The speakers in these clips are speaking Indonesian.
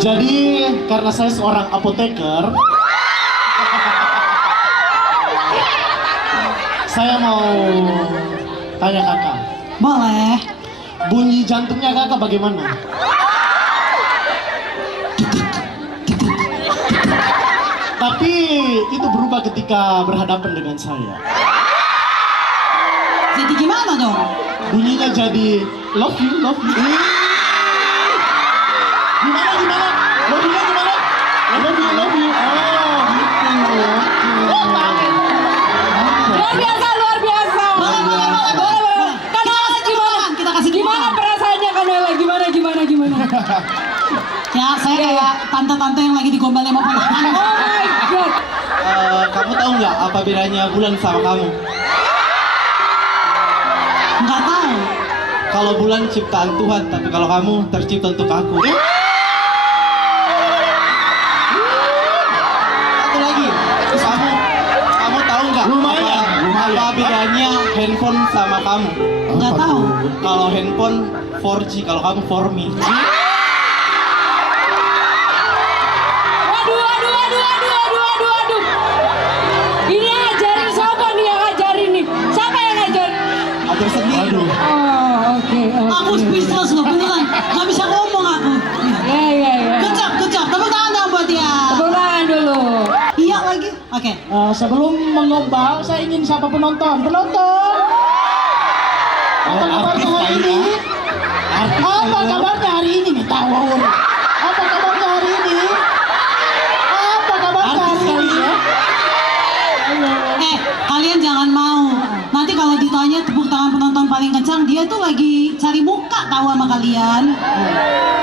Jadi karena saya seorang apoteker, saya mau tanya kakak. Boleh. Bunyi jantungnya kakak bagaimana? Tapi itu berubah ketika berhadapan dengan saya. Jadi gimana dong? Bunyinya jadi love you, love you. Gimana? Love you gimana? Love you, love you. Oh, gitu. Luar biasa, luar biasa. Boleh. Kanuela gimana? Kita kasih Gimana perasaannya Kanuela? Gimana? Ya, saya kayak tante-tante yang lagi digombalin sama ponakan. Oh my god. Kamu tahu nggak apa bedanya bulan sama kamu? Nggak tahu. Kalau bulan ciptaan Tuhan, tapi kalau kamu tercipta untuk aku. Satu lagi, kamu tahu nggak Lumayan. apa bedanya handphone sama kamu? Nggak tahu. Kalau handphone 4G, kalau kamu 4Me. Waduh. Ini ajarin siapa nih yang ngajarin nih? Siapa yang ngajarin? Ajar sendiri. Aduh. Oh, oke. Aku speechless loh, beneran. Nggak bisa ngomong aku. Ya. Good job. Tepuk tangan dong buat dia. Tepuk tangan dulu. Iya lagi. Oke. Sebelum mengombal, saya ingin sapa penonton. Penonton! Apa kabarnya hari ini? Apa kabarnya hari ini? Nih tahu. Apa kabarnya hari ini? Apa kabarnya hari ini? Kalian jangan mau. Nanti kalau ditanya tepuk tangan penonton paling kencang, dia tuh lagi cari muka tahu sama kalian.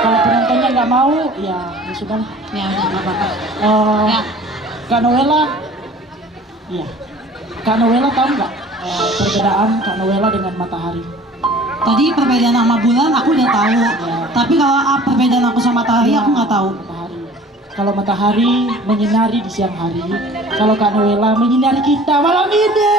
Kalau penontonnya nggak mau, ya sudah. Ya udah nggak apa-apa. Ya. Kak Noela, iya. Kak Noela tahu nggak perbedaan Kak Noela dengan matahari? Tadi perbedaan sama bulan aku udah tahu. Tapi kalau perbedaan aku sama matahari aku nggak tahu. Matahari. Kalau matahari menyinari di siang hari, kalau Kak Noela menyinari kita malam ini.